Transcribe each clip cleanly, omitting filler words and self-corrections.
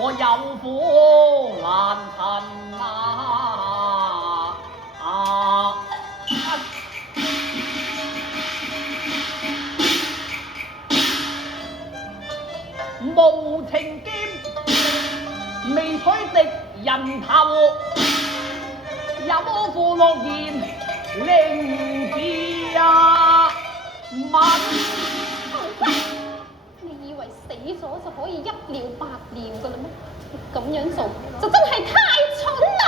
我有苦難陳無情劍未取敵人頭，有負諾言令字文。你以為死咗就可以一了百了㗎啦咩？咁樣做就真係太蠢啦！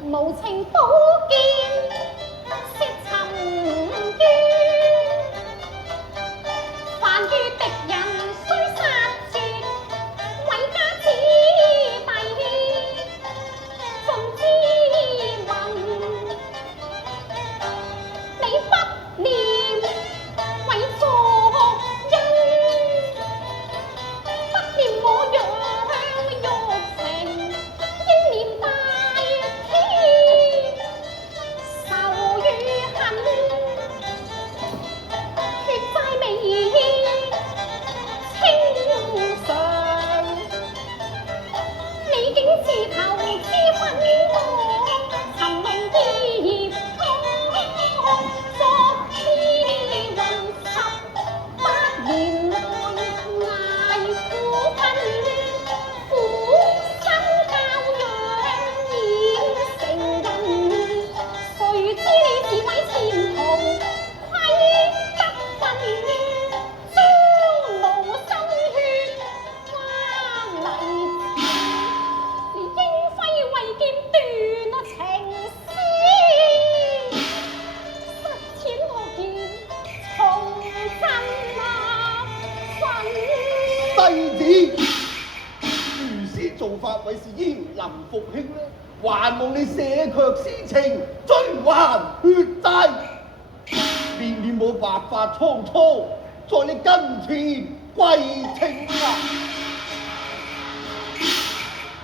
無情寶劍惜尋冤，犯於敵人須殺絕，為家子弟盡之魂。你不念為作因，不念我養育成，應念大天仇與恨，血債未清償，你竟自投資揾我，沉淪業湯，作痴魂18年內捱苦奔，苦心教養已成人，誰知你自毀前途，虧得份，將勞心血挖泥池，你應揮慧劍斷情絲，實踐諾言重振世子，如斯做法為是英林復興呢？還望你捨卻私情，追還血債，免免我白髮蒼蒼，在你跟前跪請啊！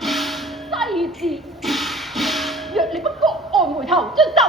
世子，若你不各案回頭，將就